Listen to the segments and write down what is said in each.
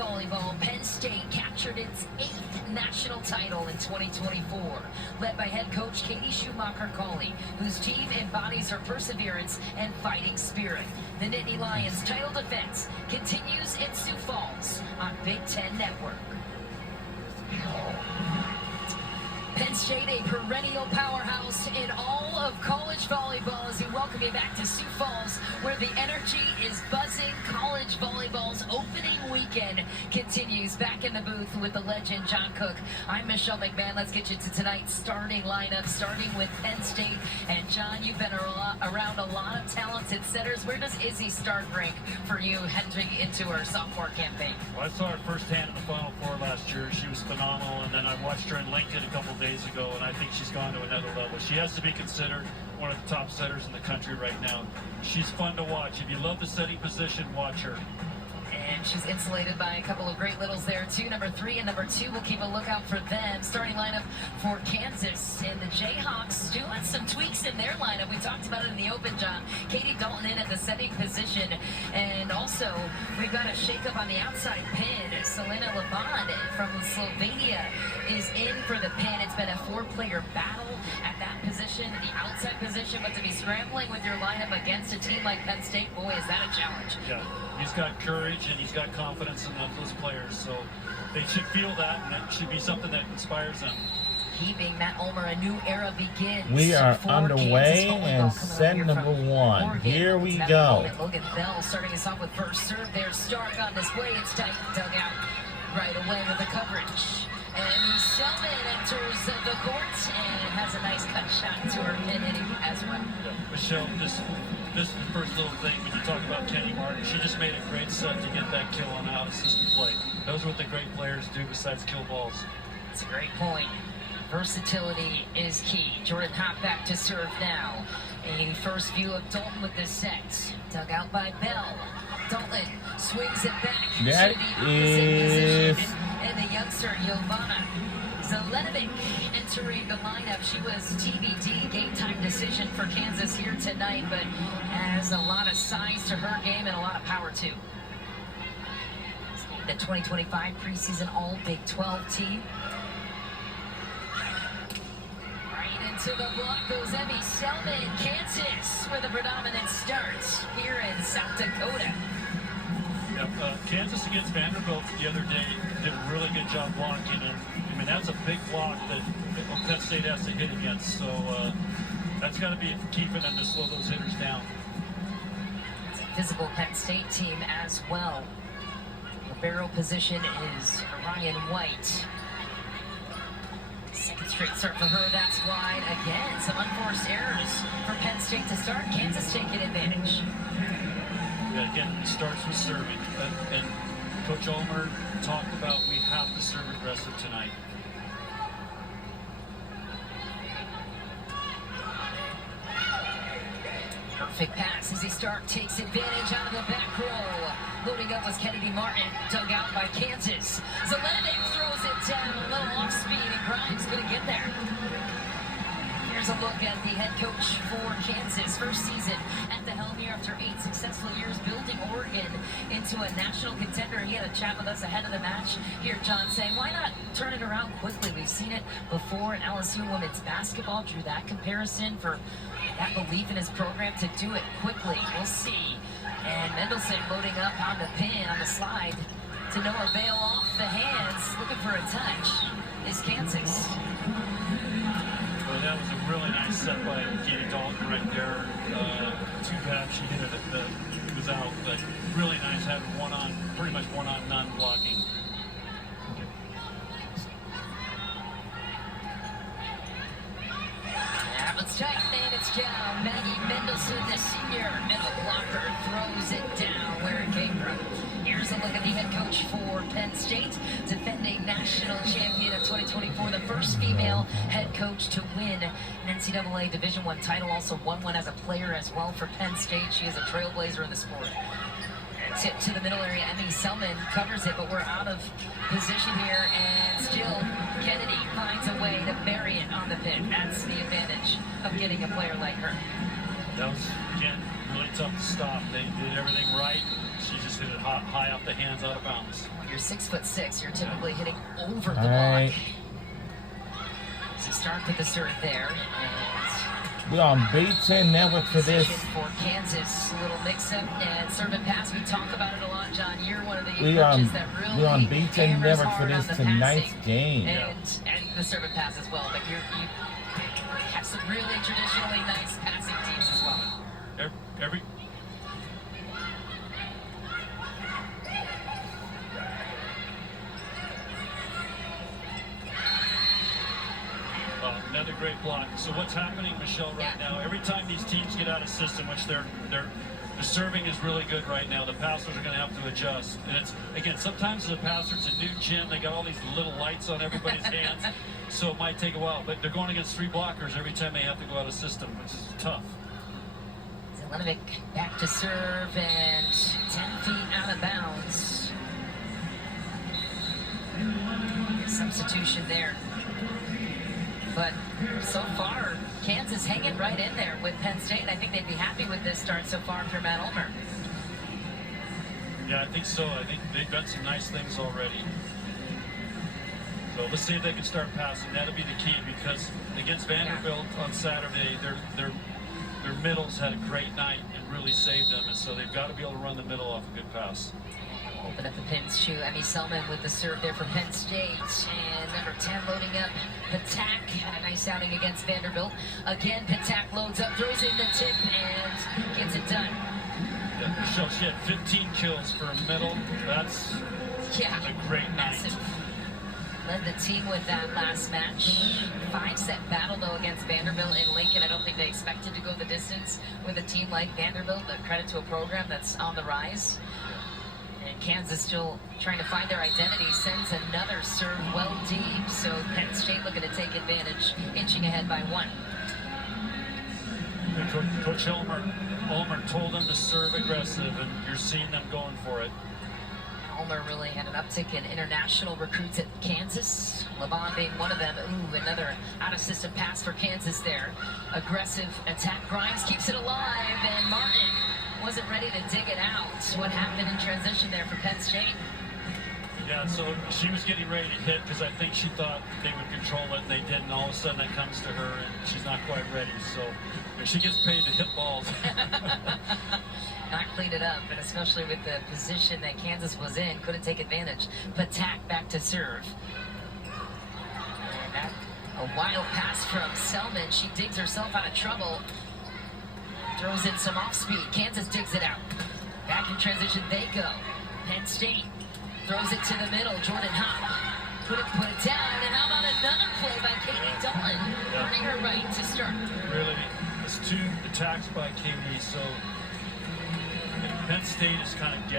volleyball, Penn State captured its 8th national title in 2024, led by head coach Katie Schumacher-Cauley, whose team embodies her perseverance and fighting spirit. The Nittany Lions title defense continues in Sioux Falls on Big Ten Network. Penn State, a perennial powerhouse in all of college volleyball, as we welcome you back to Sioux Falls, where the energy is buzzing. College volleyball's opening weekend continues. Back in the booth with the legend, John Cook. I'm Michelle McMahon. Let's get you to tonight's starting lineup, starting with Penn State. And John, you've been around a lot of talented setters. Where does Izzy Stark rank for you heading into her sophomore campaign? Well, I saw her firsthand in the Final Four last year. She was phenomenal, and then I watched her in Lincoln a couple days ago, and I think she's gone to another level. She has to be considered one of the top setters in the country right now. She's fun to watch. If you love the setting position, watch her. And she's insulated by a couple of great littles there, too. Number 3 and number 2, we'll keep a lookout for them. Starting lineup for Kansas. And the Jayhawks doing some tweaks in their lineup. We talked about it in the open, John. Katie Dalton in at the setting position. And also, we've got a shakeup on the outside pin. Selena Laban from Slovenia is in for the pin. It's been a 4-player battle at that position, the outside position. But to be scrambling with your lineup against a team like Penn State, boy, is that a challenge. Yeah. He's got courage and he's got confidence in those players, so they should feel that, and it should be something that inspires them. He being Matt Ulmer, a new era begins. We are underway and set number 1. Here we go. Logan Bell starting us off with first serve. There's Stark on display. It's tight dug out right away with the coverage. And Selman enters the court and has a nice cut shot to her pin hitting as well. Yeah. Michelle, this is the first little thing when you talk about Kenny Martin. She just made a great set to get that kill on out assisted play. Those are what the great players do besides kill balls. That's a great point. Versatility is key. Jordan Hopp back to serve now. A first view of Dalton with this set. Dug out by Bell. Dalton swings it back to the opposite position. And the youngster, Jovana Zelenovic, entering the lineup. She was TBD, game time decision for Kansas here tonight, but has a lot of size to her game and a lot of power too. The 2025 preseason All Big 12 team. Right into the block goes Emmy Selman. Kansas with a predominant start here in South Dakota. Kansas against Vanderbilt the other day did a really good job blocking, and I mean that's a big block that Penn State has to hit against. So that's got to be key for them to slow those hitters down. It's a physical Penn State team as well. The barrel position is Ryan White. Second straight start for her. That's wide again. Some unforced errors for Penn State to start. Kansas taking advantage. Yeah, again, it starts with serving. And Coach Ulmer talked about we have to serve aggressive tonight. Perfect pass as Stark takes advantage out of the back row. Loading up was Kennedy Martin, dug out by Kansas. Zelenovic throws it down, a little off speed, and Grimes gonna get there. Here's a look at the head coach for Kansas. First season at the helm here after 8 successful years, building Oregon into a national contender. He had a chat with us ahead of the match here, John, saying, why not turn it around quickly? We've seen it before in LSU women's basketball. Drew that comparison for that belief in his program to do it quickly. We'll see. And Mendelson loading up on the pin on the slide to no avail off the hands. Looking for a touch is Kansas. Well, that was a really nice set by Katie Dalton right there. Too bad she hit it. It was out, but really nice having pretty much one on none blocking. It's tight, and it's down. Maggie Mendelson, the senior middle blocker, throws it down where it came from. Here's a look at the head coach for Penn State, defending national champion of 2024, the first female head coach to win an NCAA Division I title, also won one as a player as well for Penn State. She is a trailblazer in the sport. Tip to the middle area, Emmy Selman covers it, but we're out of position here, and still Kennedy finds a way to bury it on the pin. That's the advantage of getting a player like her. That was, again, really tough to stop. They did everything right. She just hit it high off the hands, out of bounds. When you're 6'6", you're typically hitting over the All right. block. So start with the serve there, and We're on B10 Network for this. position for Kansas. A little mix-up and serve and pass. We talk about it a lot, John. You're one of the We're coaches on, that really we're on B10 hammers Network for hard this on the tonight's passing game. and the serve and pass as well. But you have some really traditionally nice passing teams as well. Every another great block. So what's happening, Michelle, right now? Every time these teams get out of system, which the serving is really good right now. The passers are going to have to adjust. And it's, again, sometimes the passers, a new gym, they got all these little lights on everybody's hands. So it might take a while. But they're going against 3 blockers every time they have to go out of system, which is tough. Zelenovic back to serve and 10 feet out of bounds. Substitution there. But so far, Kansas hanging right in there with Penn State. I think they'd be happy with this start so far for Matt Ulmer. Yeah, I think so. I think they've done some nice things already. So let's see if they can start passing. That'll be the key, because against Vanderbilt on Saturday, their middles had a great night and really saved them. And so they've got to be able to run the middle off a good pass. Open up the pins to Emmy Selman with the serve there for Penn State. And number 10 loading up Patak. A nice outing against Vanderbilt. Again, Patak loads up, throws in the tip, and gets it done. Yeah, Michelle, she had 15 kills for a middle. That's a great night. Massive. Led the team with that last match. 5-set battle, though, against Vanderbilt in Lincoln. I don't think they expected to go the distance with a team like Vanderbilt, but credit to a program that's on the rise. And Kansas still trying to find their identity, sends another serve well deep. So Penn State looking to take advantage, inching ahead by 1. Coach Ulmer told them to serve aggressive, and you're seeing them going for it. Ulmer really had an uptick in international recruits at Kansas. Levon being one of them. Ooh, another out-of-system pass for Kansas there. Aggressive attack. Grimes keeps it alive, and Martin wasn't ready to dig it out. What happened in transition there for Penn State? Yeah, so she was getting ready to hit because I think she thought they would control it, and they did, and all of a sudden it comes to her, and she's not quite ready. So she gets paid to hit balls. Not cleaned it up, and especially with the position that Kansas was in, couldn't take advantage. Patak back to serve. And that, a wild pass from Selman. She digs herself out of trouble. Throws in some off speed. Kansas digs it out. Back in transition they go. Penn State throws it to the middle. Jordan Hop couldn't put it down. And how about another play by Katie Dolan, earning her right to start. Really, it's 2 attacks by Katie. So Penn State is kind of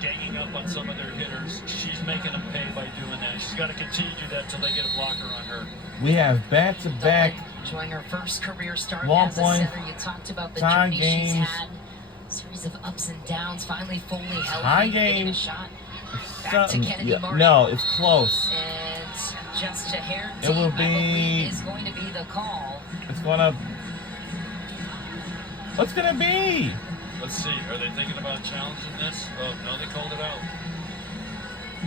ganging up on some of their hitters. She's making them pay by doing that. She's got to continue to do that till they get a blocker on her. We have back-to-back enjoying her first career start long as a point center. You talked about the tie journey she's games. had. A series of ups and downs. Finally fully healthy. Tie Getting a games. shot. Back to Kennedy Martin. No, it's close. And just a hair It deep, will I be- believe, is going to be the call. It's gonna. What's gonna be? Let's see. Are they thinking about challenging this? Oh, no, they called it out.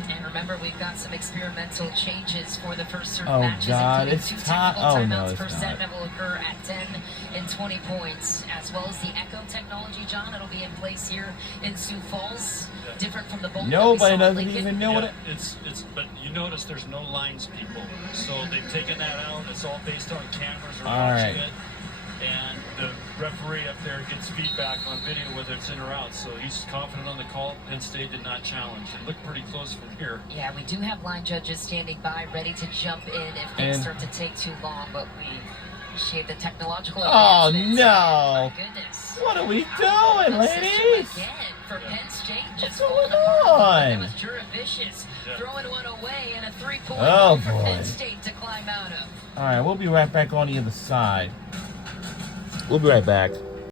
And remember, we've got some experimental changes for the first serve Oh, matches, God, including it's 2 top- technical oh, no, timeouts it's per set not. that will occur at 10 and 20 points, as well as the Echo technology, John. It'll be in place here in Sioux Falls, different from the Bolt that we saw Nobody in doesn't Lincoln. even know what it. But you notice there's no lines people. So they've taken that out. It's all based on cameras or All watching right. it. And the referee up there gets feedback on video whether it's in or out. So he's confident on the call. Penn State did not challenge. It looked pretty close from here. Yeah, we do have line judges standing by, ready to jump in if things And- start to take too long, but we appreciate the technological Oh, advancements. no. My goodness. What are we doing, Little system ladies? Again for Penn State, just What's falling going apart. on? That was Jura Vicious throwing one away, and a 3-point Oh, goal for boy. Penn State to climb out of. All right, we'll be right back on the other side. We'll be right back.